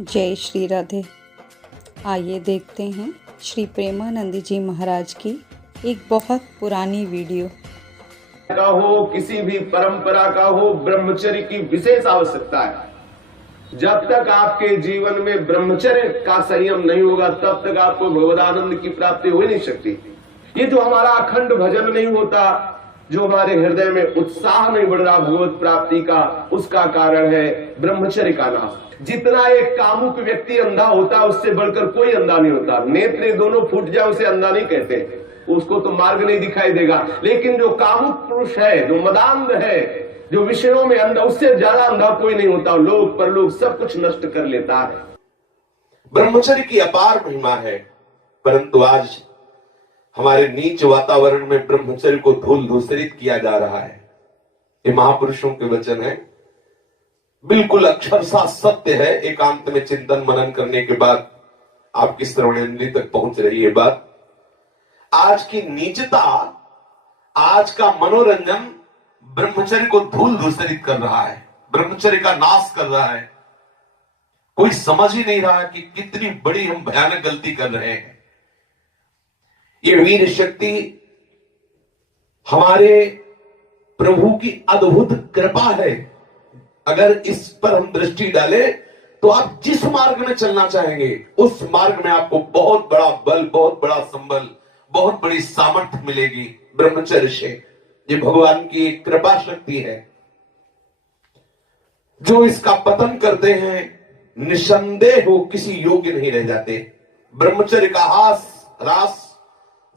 जय श्री राधे। आइए देखते हैं श्री प्रेमानंद जी महाराज की एक बहुत पुरानी वीडियो। का हो, किसी भी परंपरा का हो, ब्रह्मचर्य की विशेष आवश्यकता है। जब तक आपके जीवन में ब्रह्मचर्य का संयम नहीं होगा तब तक आपको भगवदानंद की प्राप्ति हो ही नहीं सकती। ये जो हमारा अखंड भजन नहीं होता, जो हमारे हृदय में उत्साह नहीं बढ़ रहा भगवत प्राप्ति का, उसका कारण है ब्रह्मचर्य का नाश। जितना एक कामुक व्यक्ति अंधा होता है उससे बढ़कर कोई अंधा नहीं होता। नेत्र दोनों फूट जाए उसे अंधा नहीं कहते, उसको तो मार्ग नहीं दिखाई देगा। लेकिन जो कामुक पुरुष है, जो मदांध है, जो विषयों में अंधा, उससे ज्यादा अंधा कोई नहीं होता। लोक परलोक सब कुछ नष्ट कर लेता है। ब्रह्मचर्य की अपार महिमा है, परंतु आज हमारे नीच वातावरण में ब्रह्मचर्य को धूल धूसरित किया जा रहा है। ये महापुरुषों के वचन है, बिल्कुल अक्षरशः सत्य है। एकांत में चिंतन मनन करने के बाद आपकी श्रवणेंद्री तक पहुंच रही है बात। आज की नीचता, आज का मनोरंजन ब्रह्मचर्य को धूल धूसरित कर रहा है, ब्रह्मचर्य का नाश कर रहा है। कोई समझ ही नहीं रहा कि कितनी बड़ी हम भयानक गलती कर रहे हैं। ये वीर शक्ति हमारे प्रभु की अद्भुत कृपा है। अगर इस पर हम दृष्टि डालें तो आप जिस मार्ग में चलना चाहेंगे उस मार्ग में आपको बहुत बड़ा बल, बहुत बड़ा संबल, बहुत बड़ी सामर्थ्य मिलेगी ब्रह्मचर्य से। ये भगवान की कृपा शक्ति है। जो इसका पतन करते हैं निसंदेह हो किसी योग्य नहीं रह जाते। ब्रह्मचर्य का ह्रास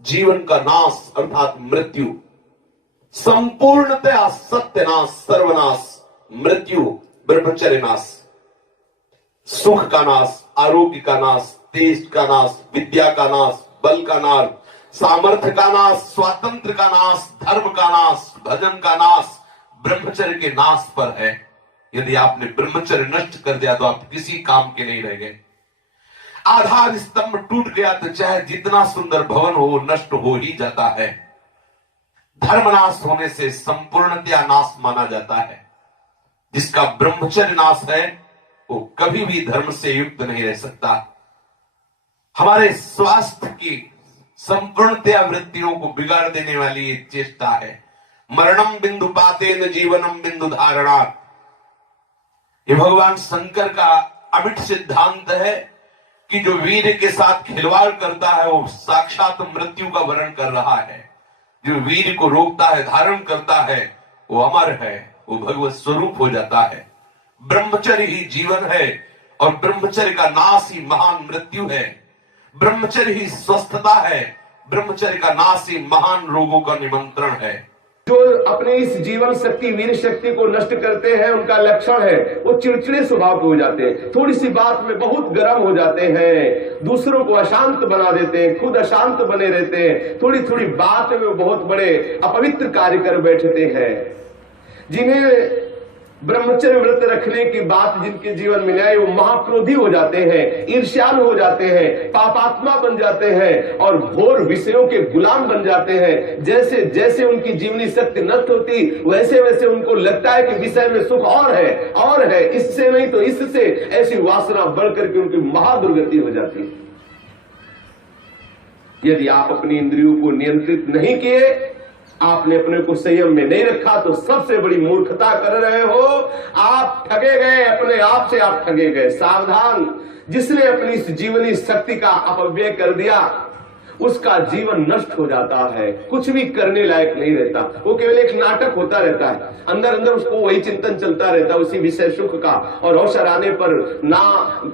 जीवन का नाश अर्थात मृत्यु, संपूर्णतया सत्यनाश, सर्वनाश, मृत्यु, ब्रह्मचर्य नाश, सुख का नाश, आरोग्य का नाश, तेज का नाश, विद्या का नाश, बल का नाश, सामर्थ्य का नाश, स्वातंत्र का नाश, धर्म का नाश, भजन का नाश ब्रह्मचर्य के नाश पर है। यदि आपने ब्रह्मचर्य नष्ट कर दिया तो आप किसी काम के नहीं रह गए। आधार स्तंभ टूट गया तो चाहे जितना सुंदर भवन हो नष्ट हो ही जाता है। धर्मनाश होने से संपूर्णतया नाश माना जाता है। जिसका ब्रह्मचर्य नाश है वो कभी भी धर्म से युक्त नहीं रह सकता। हमारे स्वास्थ्य की संपूर्णतया वृत्तियों को बिगाड़ देने वाली ये चेष्टा है। मरणम बिंदु पातेन जीवनम बिंदु धारणात्। ये भगवान शंकर का अमिट सिद्धांत है कि जो वीर के साथ खिलवाड़ करता है वो साक्षात मृत्यु का वर्ण कर रहा है। जो वीर को रोकता है, धारण करता है, वो अमर है, वो भगवत स्वरूप हो जाता है। ब्रह्मचर्य ही जीवन है और ब्रह्मचर्य का नाश ही महान मृत्यु है। ब्रह्मचर्य ही स्वस्थता है, ब्रह्मचर्य का नाश ही महान रोगों का निमंत्रण है। जो अपने इस जीवन शक्ति, वीर शक्ति को नष्ट करते हैं, उनका लक्षण है वो चिड़चिड़े स्वभाव के हो जाते हैं। थोड़ी सी बात में बहुत गर्म हो जाते हैं, दूसरों को अशांत बना देते हैं, खुद अशांत बने रहते हैं। थोड़ी थोड़ी बात में बहुत बड़े अपवित्र कार्य कर बैठते हैं। जिन्हें ब्रह्मचर्य व्रत रखने की बात जिनके जीवन में आए वो महाक्रोधी हो जाते हैं, ईर्ष्यालु हो जाते हैं, पापात्मा बन जाते हैं और घोर विषयों के गुलाम बन जाते हैं। जैसे जैसे उनकी जीवनी शक्ति नष्ट होती वैसे वैसे उनको लगता है कि विषय में सुख और है, इससे नहीं तो इससे, ऐसी वासना बढ़ करके उनकी महादुर्गति हो जाती है। यदि आप अपनी इंद्रियों को नियंत्रित नहीं किए, आपने अपने को संयम में नहीं रखा तो सबसे बड़ी मूर्खता कर रहे हो। आप ठगे गए, अपने आप से आप ठगे गए। सावधान, जिसने अपनी इस जीवनी शक्ति का अपव्यय कर दिया उसका जीवन नष्ट हो जाता है, कुछ भी करने लायक नहीं रहता। वो केवल एक नाटक होता रहता है, अंदर अंदर उसको वही चिंतन चलता रहता है उसी विषय सुख का। और अवसर आने पर ना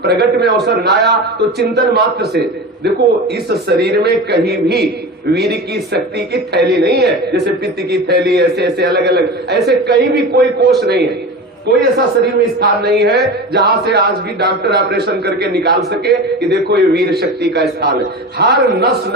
प्रगट में अवसर ना आया तो चिंतन मात्र से। देखो, इस शरीर में कहीं भी वीर की शक्ति की थैली नहीं है, जैसे पित्त की थैली, ऐसे ऐसे अलग अलग, ऐसे कहीं भी कोई कोष नहीं है। कोई ऐसा शरीर में स्थान नहीं है जहां से आज भी डॉक्टर ऑपरेशन करके निकाल सके कि देखो ये वीर शक्ति का स्थान है। हर नस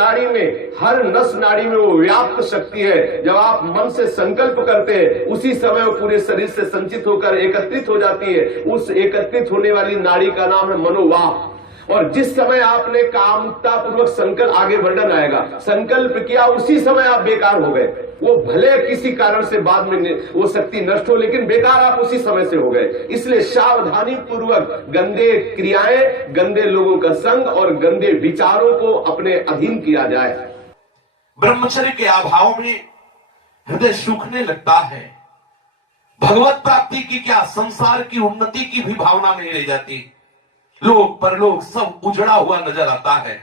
नाड़ी में वो व्याप्त शक्ति है। जब आप मन से संकल्प करते हैं उसी समय वो पूरे शरीर से संचित होकर एकत्रित हो जाती है। उस एकत्रित होने वाली नाड़ी का नाम है मनोवाक। और जिस समय आपने कामता पूर्वक संकल्प, आगे वर्णन आएगा, संकल्प किया उसी समय आप बेकार हो गए। वो भले किसी कारण से बाद में वो शक्ति नष्ट हो, लेकिन बेकार आप उसी समय से हो गए। इसलिए सावधानी पूर्वक गंदे क्रियाएं, गंदे लोगों का संग और गंदे विचारों को अपने अधीन किया जाए। ब्रह्मचर्य के अभाव में हृदय सूखने लगता है। भगवत प्राप्ति की क्या, संसार की उन्नति की भी भावना नहीं रह जाती। लोक परलोक सब उजड़ा हुआ नजर आता है।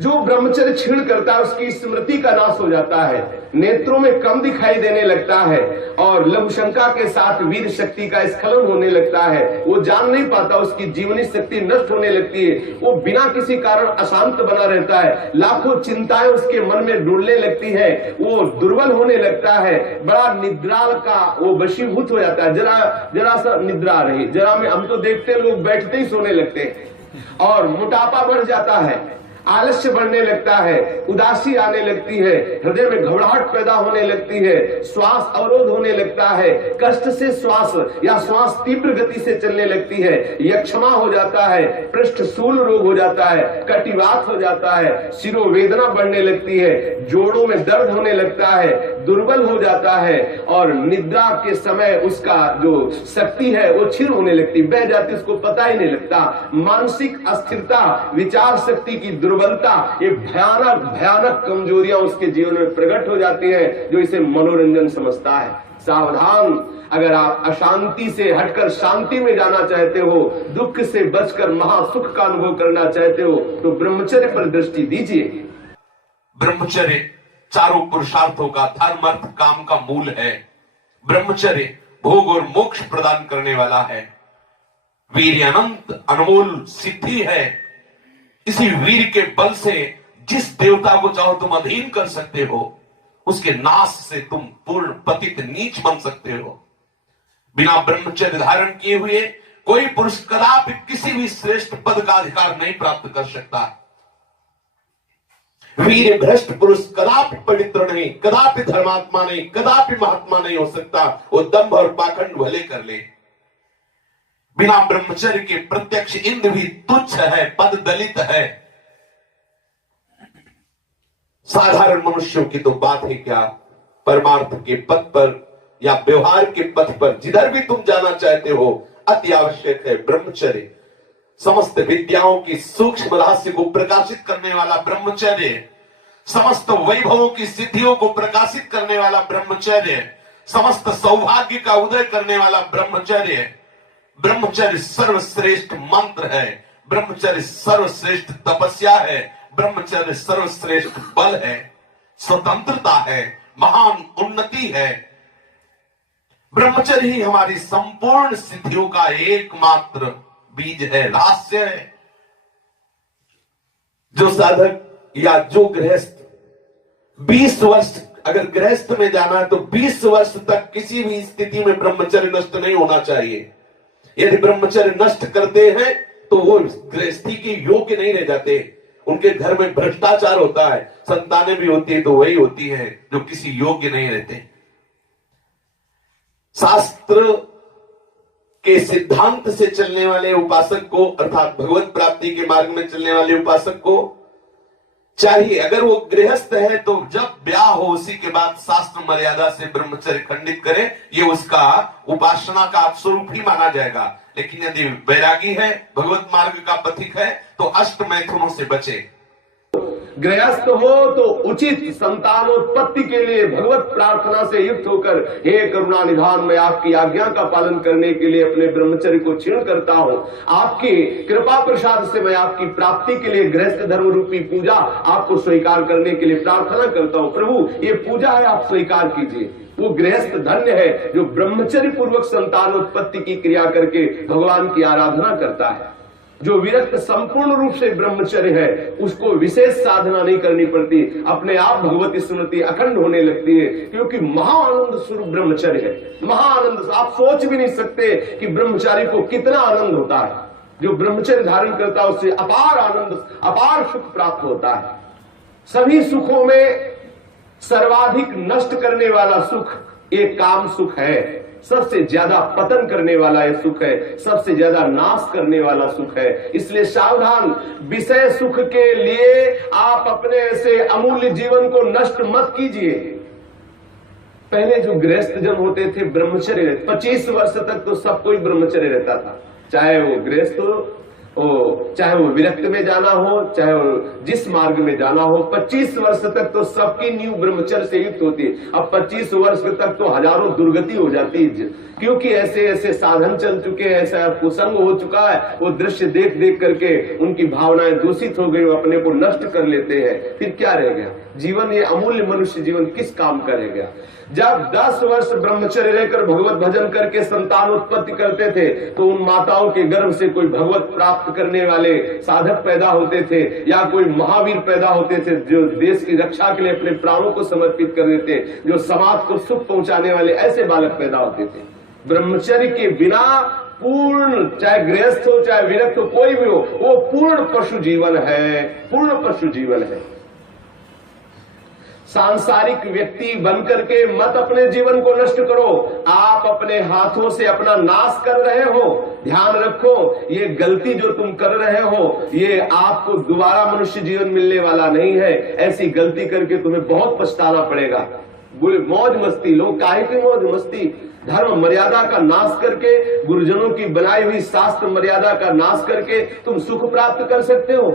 जो ब्रह्मचर्य क्षीण करता है उसकी स्मृति का नाश हो जाता है, नेत्रों में कम दिखाई देने लगता है और लघुशंका के साथ वीर शक्ति का स्खलन होने लगता है। वो जान नहीं पाता, उसकी जीवनी शक्ति नष्ट होने लगती है। वो बिना किसी कारण अशांत बना रहता है, लाखों चिंताएं उसके मन में डुलने लगती है, वो दुर्बल होने लगता है, बड़ा निद्राल का वो वशीभूत हो जाता है। जरा सा निद्रा रही, जरा में हम तो देखते हैं लोग बैठते ही सोने लगते हैं और मोटापा बढ़ जाता है, आलस्य बढ़ने लगता है, उदासी आने लगती है, हृदय में घबराहट पैदा होने लगती है, श्वास अवरोध होने लगता है, कष्ट से श्वास या श्वास तीव्र गति से चलने लगती है, यक्षमा हो जाता है, पृष्ठशूल रोग हो जाता है, कटिवात हो जाता है, शिरोवेदना बढ़ने लगती है, जोड़ों में दर्द होने लगता है, दुर्बल हो जाता है और निद्रा के समय उसका जो शक्ति है वो क्षीण होने लगती, बह जाती, उसको पता ही नहीं लगता। मानसिक अस्थिरता, विचार शक्ति की दुर्बलता, ये भयानक भयानक कमजोरियां उसके जीवन में प्रकट हो जाती हैं, जो इसे मनोरंजन समझता है। सावधान, अगर आप अशांति से हटकर शांति में जाना चाहते हो, दुख से बचकर महासुख का अनुभव करना चाहते हो, तो ब्रह्मचर्य पर दृष्टि दीजिए। ब्रह्मचर्य चारों पुरुषार्थों का, धर्म अर्थ काम का मूल है। ब्रह्मचर्य भोग और मोक्ष प्रदान करने वाला है। वीर अनंत अनमोल सिद्धि है। इसी वीर के बल से जिस देवता को चाहो तुम अधीन कर सकते हो, उसके नाश से तुम पूर्ण पतित नीच बन सकते हो। बिना ब्रह्मचर्य धारण किए हुए कोई पुरुष कदापि किसी भी श्रेष्ठ पद का अधिकार नहीं प्राप्त कर सकता। वीर भ्रष्ट पुरुष कदापि पवित्र नहीं, कदापि धर्मात्मा नहीं, कदापि महात्मा नहीं हो सकता। वो दंभ और पाखंड भले कर ले। बिना ब्रह्मचर्य के प्रत्यक्ष इंद्र भी तुच्छ है, पद दलित है। साधारण मनुष्यों की तो बात है क्या, परमार्थ के पथ पर या व्यवहार के पथ पर जिधर भी तुम जाना चाहते हो, अति आवश्यक है ब्रह्मचर्य। समस्त विद्याओं की सूक्ष्म रहस्य को प्रकाशित करने वाला ब्रह्मचर्य, समस्त वैभवों की सिद्धियों को प्रकाशित करने वाला ब्रह्मचर्य, समस्त सौभाग्य का उदय करने वाला ब्रह्मचर्य। ब्रह्मचर्य सर्वश्रेष्ठ मंत्र है, ब्रह्मचर्य सर्वश्रेष्ठ तपस्या है, ब्रह्मचर्य सर्वश्रेष्ठ बल है, स्वतंत्रता है, महान उन्नति है। ब्रह्मचर्य ही हमारी संपूर्ण सिद्धियों का एकमात्र बीज है, रहस्य है। जो साधक या जो गृहस्थ 20 वर्ष अगर गृहस्थ में जाना है तो 20 वर्ष तक किसी भी स्थिति में ब्रह्मचर्य नष्ट नहीं होना चाहिए। यदि ब्रह्मचर्य नष्ट करते हैं तो वो गृहस्थी के योग्य नहीं रह जाते। उनके घर में भ्रष्टाचार होता है, संतानें भी होती है तो वही होती है जो किसी योग्य नहीं रहते। शास्त्र के सिद्धांत से चलने वाले उपासक को, अर्थात भगवत प्राप्ति के मार्ग में चलने वाले उपासक को चाहिए, अगर वो गृहस्थ है तो जब ब्याह हो उसी के बाद शास्त्र मर्यादा से ब्रह्मचर्य खंडित करे, ये उसका उपासना का स्वरूप ही माना जाएगा। लेकिन यदि वैरागी है, भगवत मार्ग का पथिक है, तो अष्ट मैथुनों से बचे। गृहस्थ हो तो उचित संतानोत्पत्ति के लिए भगवत प्रार्थना से युक्त होकर, हे करुणा निधान, मैं आपकी आज्ञा का पालन करने के लिए अपने ब्रह्मचर्य को क्षीण करता हूँ। आपकी कृपा प्रसाद से मैं आपकी प्राप्ति के लिए गृहस्थ धर्म रूपी पूजा आपको स्वीकार करने के लिए प्रार्थना करता हूँ। प्रभु, ये पूजा है, आप स्वीकार कीजिए। वो गृहस्थ धन्य है जो ब्रह्मचर्य पूर्वक संतानोत्पत्ति की क्रिया करके भगवान की आराधना करता है। जो विरक्त संपूर्ण रूप से ब्रह्मचर्य है, उसको विशेष साधना नहीं करनी पड़ती, अपने आप भगवती स्मृति अखंड होने लगती है, क्योंकि महाआनंद स्वरूप ब्रह्मचर्य है। महाआनंद, आप सोच भी नहीं सकते कि ब्रह्मचारी को कितना आनंद होता है। जो ब्रह्मचर्य धारण करता है उससे अपार आनंद, अपार सुख प्राप्त होता है। सभी सुखों में सर्वाधिक नष्ट करने वाला सुख एक काम सुख है। सबसे ज्यादा पतन करने वाला यह सुख है, सबसे ज्यादा नाश करने वाला सुख है। इसलिए सावधान, विषय सुख के लिए आप अपने ऐसे अमूल्य जीवन को नष्ट मत कीजिए। पहले जो गृहस्थ जन होते थे ब्रह्मचर्य, 25 वर्ष तक तो सब कोई ब्रह्मचर्य रहता था, चाहे वो गृहस्थ हो, चाहे वो विरक्त में जाना हो, चाहे वो जिस मार्ग में जाना हो। 25 वर्ष तक तो सबकी नींव ब्रह्मचर्य से युक्त होती है। अब 25 वर्ष तक तो हजारों दुर्गति हो जाती है, क्योंकि ऐसे ऐसे साधन चल चुके हैं, ऐसा कुसंग हो चुका है, वो दृश्य देख देख करके उनकी भावनाएं दूषित हो गई, वो अपने को नष्ट कर लेते हैं। फिर क्या रह गया जीवन? ये अमूल्य मनुष्य जीवन किस काम का रह गया? जब 10 वर्ष ब्रह्मचर्य रहकर भगवत भजन करके संतान उत्पत्ति करते थे तो उन माताओं के गर्भ से कोई भगवत प्राप्त करने वाले साधक पैदा होते थे, या कोई महावीर पैदा होते थे जो देश की रक्षा के लिए अपने प्राणों को समर्पित कर देते, जो समाज को सुख पहुंचाने वाले ऐसे बालक पैदा होते थे। ब्रह्मचर्य के बिना पूर्ण, चाहे गृहस्थ हो चाहे विरक्त हो, कोई भी हो, वो पूर्ण पशु जीवन है, पूर्ण पशु जीवन है। सांसारिक व्यक्ति बनकर के मत अपने जीवन को नष्ट करो, आप अपने हाथों से अपना नाश कर रहे हो। ध्यान रखो, ये गलती जो तुम कर रहे हो ये आपको दोबारा मनुष्य जीवन मिलने वाला नहीं है। ऐसी गलती करके तुम्हें बहुत पछताना पड़ेगा। मौज मस्ती, लोग काहे की मौज मस्ती? धर्म मर्यादा का नाश करके, गुरुजनों की बनाई हुई शास्त्र मर्यादा का नाश करके तुम सुख प्राप्त कर सकते हो।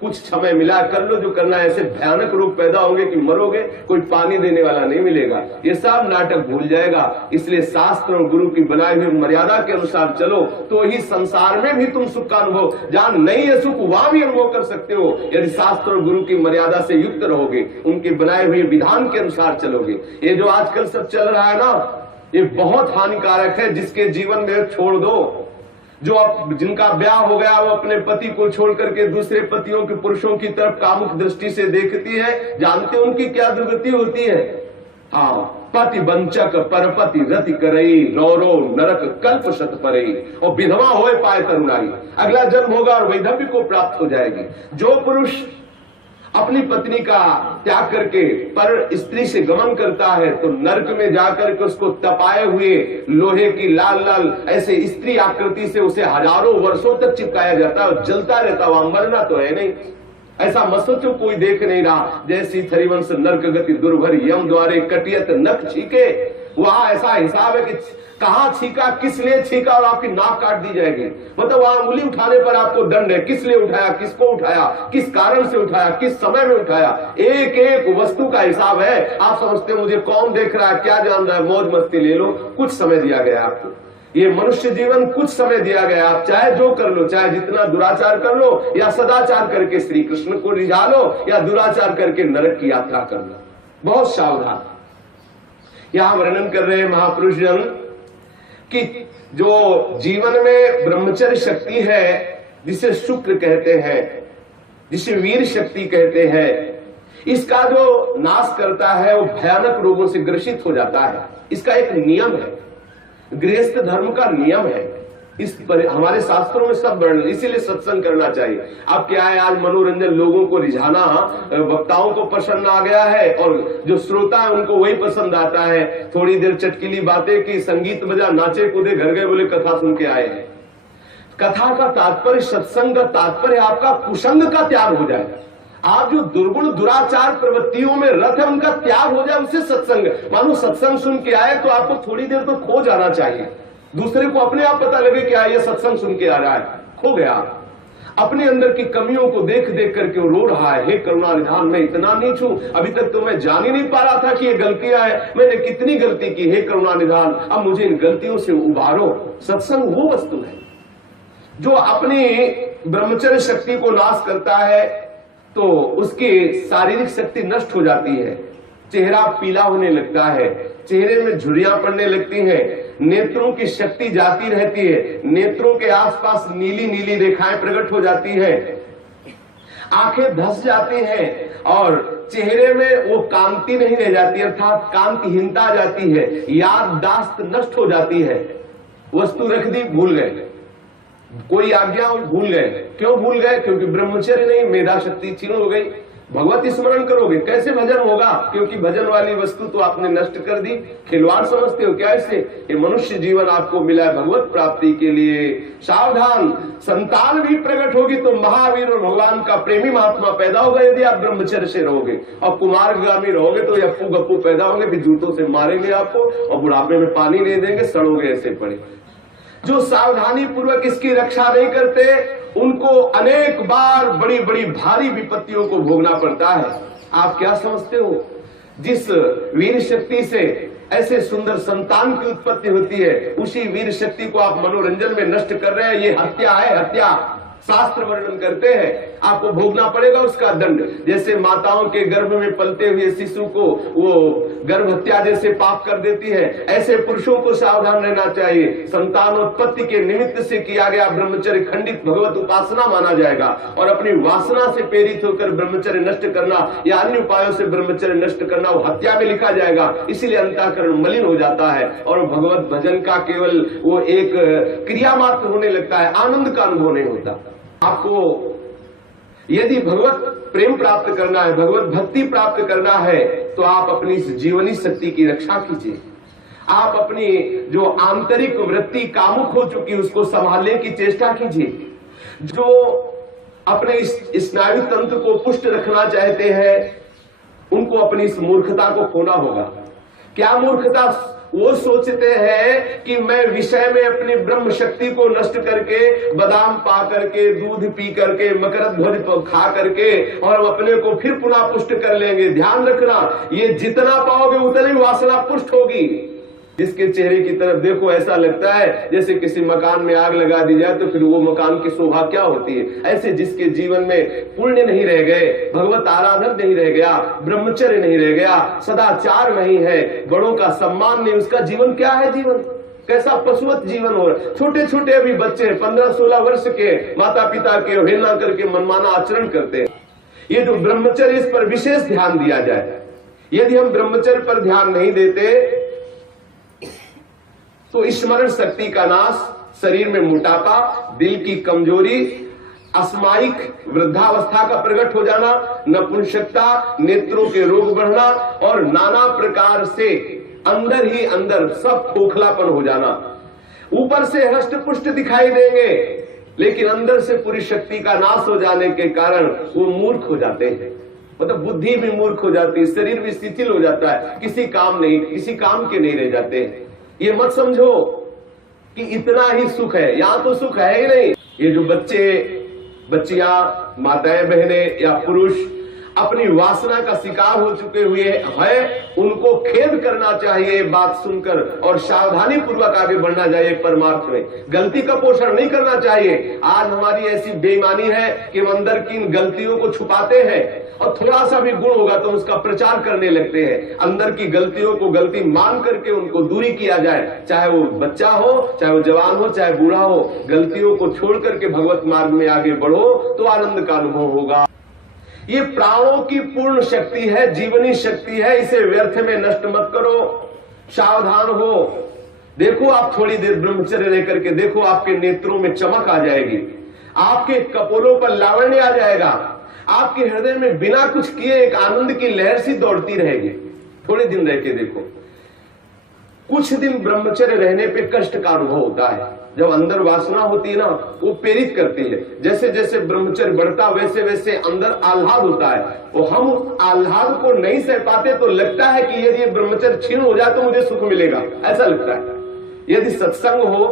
कुछ समय मिला, कर लो जो करना है। ऐसे भयानक रोग पैदा होंगे कि मरोगे, कोई पानी देने वाला नहीं मिलेगा। ये सब नाटक भूल जाएगा। इसलिए शास्त्र और गुरु की बनाई हुई मर्यादा के अनुसार चलो, तो ही संसार में भी तुम सुख का अनुभव, जहां नहीं है सुख वहां भी अनुभव कर सकते हो, यदि शास्त्र और गुरु की मर्यादा से युक्त रहोगे, उनके बनाए हुए विधान के अनुसार चलोगे। ये जो आजकल सब चल रहा है ना, ये बहुत हानिकारक है। जिसके जीवन में छोड़ दो, जो अब जिनका ब्याह हो गया वो अपने पति को छोड़ करके दूसरे पतियों के, पुरुषों की तरफ कामुक दृष्टि से देखती है, जानते हैं उनकी क्या दुर्गति होती है? हाँ, पति वंचक परपति रति करई, रौरो नरक कल्प शत परई, और विधवा होए पाए तरुणाई, अगला जन्म होगा और वैधव्य को प्राप्त हो जाएगी। जो पुरुष अपनी पत्नी का त्याग करके पर स्त्री से गमन करता है तो नरक में जाकर के उसको तपाए हुए लोहे की लाल लाल ऐसे स्त्री आकृति से उसे हजारों वर्षों तक चिपकाया जाता है, जलता रहता, वहां मरना तो है नहीं। ऐसा मत सोचो कोई देख नहीं रहा। जैसी थरिवंश नरक गति दुर्भर यम द्वारे कटियत नख छीके, वहां ऐसा हिसाब है कि कहां छीका, किस लिए छीका, और आपकी नाक काट दी जाएगी। मतलब वहां उंगली उठाने पर आपको दंड है, किस लिए उठाया, किसको उठाया, किस कारण से उठाया, किस समय में उठाया, एक एक वस्तु का हिसाब है। आप समझते मुझे कौन देख रहा है, क्या जान रहा है, मौज मस्ती ले लो। कुछ समय दिया गया आपको, ये मनुष्य जीवन कुछ समय दिया गया। आप चाहे जो कर लो, चाहे जितना दुराचार कर लो, या सदाचार करके श्री कृष्ण को रिझा लो, या दुराचार करके नरक की यात्रा कर लो। बहुत सावधान। यहां वर्णन कर रहे हैं महापुरुष जन कि जो जीवन में ब्रह्मचर्य शक्ति है, जिसे शुक्र कहते हैं, जिसे वीर शक्ति कहते हैं, इसका जो नाश करता है वो भयानक रोगों से ग्रसित हो जाता है। इसका एक नियम है, गृहस्थ धर्म का नियम है। इस पर हमारे शास्त्रों में सब वर्णन, इसीलिए सत्संग करना चाहिए। अब क्या है, आज मनोरंजन, लोगों को रिझाना, वक्ताओं को पसंद आ गया है, और जो श्रोता है उनको वही पसंद आता है। थोड़ी देर चटकीली बातें की, संगीत बजा, नाचे कूदे, घर गए, बोले कथा सुन के आए हैं। कथा का तात्पर्य, सत्संग का तात्पर्य आपका कुसंग का त्याग हो जाए। आप जो दुर्गुण दुराचार प्रवृत्तियों में रत है उनका त्याग हो जाए, उससे सत्संग। मानो सत्संग सुन के आए तो आपको थोड़ी देर तो खो जाना चाहिए। दूसरे को अपने आप पता लगे कि ये सत्संग सुन के आ रहा है, खो गया। अपने अंदर की कमियों को देख देख करके वो रो रहा है, हे करुणा निधान, मैं इतना नीच हूं, अभी तक तो मैं जान ही नहीं पा रहा था कि ये गलतियां हैं, मैंने कितनी गलती की, हे करुणा निधान, अब मुझे इन गलतियों से उबारो। सत्संग वो वस्तु है जो अपनी ब्रह्मचर्य शक्ति को नाश करता है, तो उसकी शारीरिक शक्ति नष्ट हो जाती है। चेहरा पीला होने लगता है, चेहरे में झुर्रियां पड़ने लगती हैं, नेत्रों की शक्ति जाती रहती है, नेत्रों के आसपास नीली नीली रेखाएं प्रकट हो जाती है, आंखें धस जाती हैं, और चेहरे में वो कांति नहीं रह जाती, अर्थात कांतिहीनता आ जाती है, याददाश्त नष्ट हो जाती है। वस्तु रख दी, भूल गए, कोई आज्ञा भूल गए। क्यों भूल गए? क्योंकि ब्रह्मचर्य नहीं, मेधा शक्ति क्षीण हो गई। भगवत स्मरण करोगे, कैसे भजन होगा? क्योंकि भजन वाली वस्तु तो आपने नष्ट कर दी। खिलवाड़ समझते हो क्या इससे? ये मनुष्य जीवन आपको मिला है भगवत प्राप्ति के लिए। सावधान, संतान भी प्रकट होगी तो महावीर और भगवान का प्रेमी महात्मा पैदा होगा यदि आप ब्रह्मचर्य से रहोगे। और कुमारगामी रहोगे तो यप्पू गप्पू पैदा होंगे, भी जूतों से मारेंगे आपको और बुढ़ापे में पानी नहीं देंगे, सड़ोगे ऐसे पड़े। जो सावधानी पूर्वक इसकी रक्षा नहीं करते उनको अनेक बार बड़ी बड़ी भारी विपत्तियों को भोगना पड़ता है। आप क्या समझते हो? जिस वीर शक्ति से ऐसे सुंदर संतान की उत्पत्ति होती है, उसी वीर शक्ति को आप मनोरंजन में नष्ट कर रहे हैं। ये हत्या है, हत्या। शास्त्र वर्णन करते हैं आपको भोगना पड़ेगा उसका दंड। जैसे माताओं के गर्भ में पलते हुए शिशु को वो गर्भ हत्या जैसे पाप कर देती है, ऐसे पुरुषों को सावधान रहना चाहिए। संतानोत्पत्ति के निमित्त से किया गया ब्रह्मचर्य खंडित भगवत उपासना माना जाएगा और अपनी वासना से प्रेरित होकर ब्रह्मचर्य नष्ट करना या अन्य उपायों से ब्रह्मचर्य नष्ट करना वो हत्या में लिखा जाएगा। इसीलिए अंतःकरण मलिन हो जाता है और भगवत भजन का केवल वो एक क्रिया मात्र होने लगता है, आनंद का अनुभव नहीं होता। आपको यदि भगवत प्रेम प्राप्त करना है, भगवत भक्ति प्राप्त करना है, तो आप अपनी इस जीवनी शक्ति की रक्षा कीजिए। आप अपनी जो आंतरिक वृत्ति कामुक हो चुकी है उसको संभालने की चेष्टा कीजिए। जो अपने इस स्नायु तंत्र को पुष्ट रखना चाहते हैं उनको अपनी इस मूर्खता को खोना होगा। क्या मूर्खता? वो सोचते हैं कि मैं विषय में अपनी ब्रह्म शक्ति को नष्ट करके, बादाम पा करके, दूध पी करके, मकरंद ध्वज खा करके और अपने को फिर पुनः पुष्ट कर लेंगे। ध्यान रखना, ये जितना पाओगे उतनी वासना पुष्ट होगी। जिसके चेहरे की तरफ देखो ऐसा लगता है जैसे किसी मकान में आग लगा दी जाए तो फिर वो मकान की शोभा क्या होती है। ऐसे जिसके जीवन में पुण्य नहीं रह गए, भगवत आराधन नहीं रह गया, ब्रह्मचर्य नहीं रह गया, सदाचार नहीं है, बड़ों का सम्मान नहीं, उसका जीवन क्या है? जीवन कैसा पशुवत जीवन हो रहा है। छोटे छोटे अभी बच्चे 15-16 वर्ष के माता पिता के अवहेलना करके मनमाना आचरण करते हैं। ये जो ब्रह्मचर्य, इस पर विशेष ध्यान दिया जाए। यदि हम ब्रह्मचर्य पर ध्यान नहीं देते तो स्मरण शक्ति का नाश, शरीर में मोटापा, दिल की कमजोरी, अस्मायिक वृद्धावस्था का प्रकट हो जाना, नपुंसकता, नेत्रों के रोग बढ़ना और नाना प्रकार से अंदर ही अंदर सब खोखलापन हो जाना। ऊपर से हष्ट पुष्ट दिखाई देंगे लेकिन अंदर से पूरी शक्ति का नाश हो जाने के कारण वो मूर्ख हो जाते हैं। मतलब बुद्धि भी मूर्ख हो जाती है, शरीर भी शिथिल हो जाता है, किसी काम के नहीं रह जाते हैं। ये मत समझो कि इतना ही सुख है, यहां तो सुख है ही नहीं। ये जो बच्चे, बच्चियां, माताएं, बहनें या पुरुष अपनी वासना का शिकार हो चुके हुए हैं, उनको खेद करना चाहिए बात सुनकर और सावधानी पूर्वक आगे बढ़ना चाहिए परमार्थ में। गलती का पोषण नहीं करना चाहिए। आज हमारी ऐसी बेईमानी है कि हम अंदर की इन गलतियों को छुपाते हैं और थोड़ा सा भी गुण होगा तो उसका प्रचार करने लगते हैं। अंदर की गलतियों को गलती मान करके उनको दूरी किया जाए, चाहे वो बच्चा हो, चाहे वो जवान हो, चाहे बूढ़ा हो। गलतियों को छोड़ करके भगवत मार्ग में आगे बढ़ो तो आनंद का अनुभव होगा। ये प्राणों की पूर्ण शक्ति है, जीवनी शक्ति है, इसे व्यर्थ में नष्ट मत करो। सावधान हो। देखो आप थोड़ी देर ब्रह्मचर्य रह करके देखो, आपके नेत्रों में चमक आ जाएगी, आपके कपोलों पर लावण्य आ जाएगा, आपके हृदय में बिना कुछ किए एक आनंद की लहर सी दौड़ती रहेगी। थोड़े दिन रह के देखो। कुछ दिन ब्रह्मचर्य रहने पे कष्ट का अनुभव होता है। जब अंदर वासना होती है ना, वो प्रेरित करती है। जैसे जैसे ब्रह्मचर्य बढ़ता वैसे वैसे अंदर आह्लाद होता है। वो हम आह्लाद को नहीं सह पाते तो लगता है कि यदि ब्रह्मचर्य क्षीण हो जाए तो मुझे सुख मिलेगा, ऐसा लगता है। यदि सत्संग हो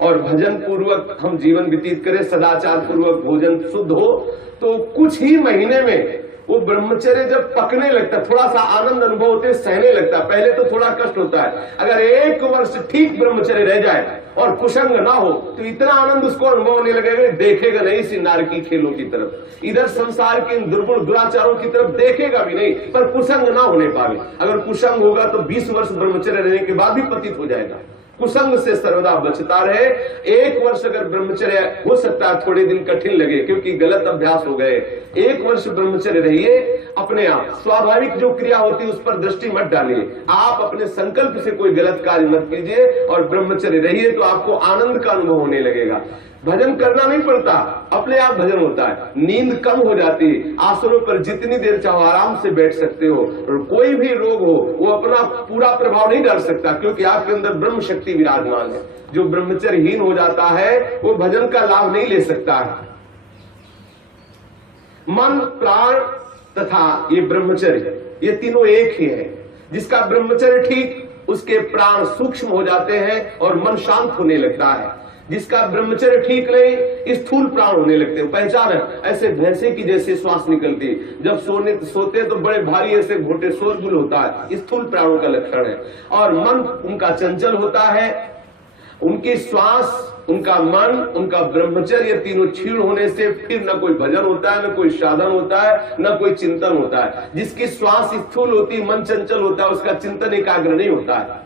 और भजन पूर्वक हम जीवन व्यतीत करें, सदाचार पूर्वक भोजन शुद्ध हो, तो कुछ ही महीने में वो ब्रह्मचर्य जब पकने लगता, थोड़ा सा आनंद अनुभव होते, सहने लगता। पहले तो थोड़ा कष्ट होता है। अगर 1 वर्ष ठीक ब्रह्मचर्य रह जाए और कुसंग ना हो तो इतना आनंद उसको अनुभव होने लगेगा, देखेगा नहीं इसी नारकी खेलों की तरफ, इधर संसार के इन दुर्गुण दुराचारों की तरफ देखेगा भी नहीं, पर कुसंग ना होने पावे। अगर कुसंग होगा तो 20 वर्ष ब्रह्मचर्य रहने के बाद भी पतित हो जाएगा। कुसंग से सर्वदा बचता रहे। 1 वर्ष अगर ब्रह्मचर्य, हो सकता है थोड़े दिन कठिन लगे क्योंकि गलत अभ्यास हो गए, 1 वर्ष ब्रह्मचर्य रहिए। अपने आप स्वाभाविक जो क्रिया होती है उस पर दृष्टि मत डालिए। आप अपने संकल्प से कोई गलत कार्य मत कीजिए और ब्रह्मचर्य रहिए तो आपको आनंद का अनुभव होने लगेगा। भजन करना नहीं पड़ता, अपने आप भजन होता है। नींद कम हो जाती है, आसनों पर जितनी देर चाहो आराम से बैठ सकते हो, और कोई भी रोग हो वो अपना पूरा प्रभाव नहीं डाल सकता, क्योंकि आपके अंदर ब्रह्म शक्ति विराजमान है। जो ब्रह्मचर्यहीन हो जाता है वो भजन का लाभ नहीं ले सकता है। मन, प्राण तथा ये ब्रह्मचर्य, ये तीनों एक ही है। जिसका ब्रह्मचर्य ठीक, उसके प्राण सूक्ष्म हो जाते हैं और मन शांत होने लगता है। जिसका ब्रह्मचर्य ठीक नहीं, स्थूल प्राण होने लगते हैं। पहचान है, ऐसे भैंसे की जैसे श्वास निकलती, जब सोते तो बड़े भारी ऐसे घोटे शोरगुल होता है, स्थूल प्राणों का लक्षण है। और मन उनका चंचल होता है, उनकी श्वास, उनका मन, उनका ब्रह्मचर्य, तीनों क्षीण होने से फिर न कोई भजन होता है, न कोई साधन होता है, न कोई चिंतन होता है। जिसकी श्वास स्थूल होती, मन चंचल होता है, उसका चिंतन एकाग्र नहीं होता है।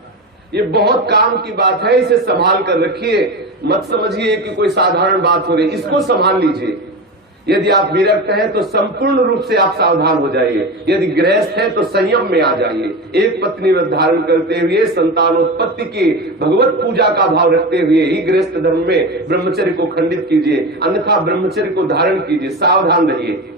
ये बहुत काम की बात है, इसे संभाल कर रखिए। मत समझिए कि कोई साधारण बात हो रही, इसको संभाल लीजिए। यदि आप विरक्त हैं तो संपूर्ण रूप से आप सावधान हो जाइए। यदि गृहस्थ हैं तो संयम में आ जाइए। एक पत्नी व्रत धारण करते हुए, संतानोत्पत्ति की भगवत पूजा का भाव रखते हुए ही गृहस्थ धर्म में ब्रह्मचर्य को खंडित कीजिए, अन्यथा ब्रह्मचर्य को धारण कीजिए। सावधान रहिए।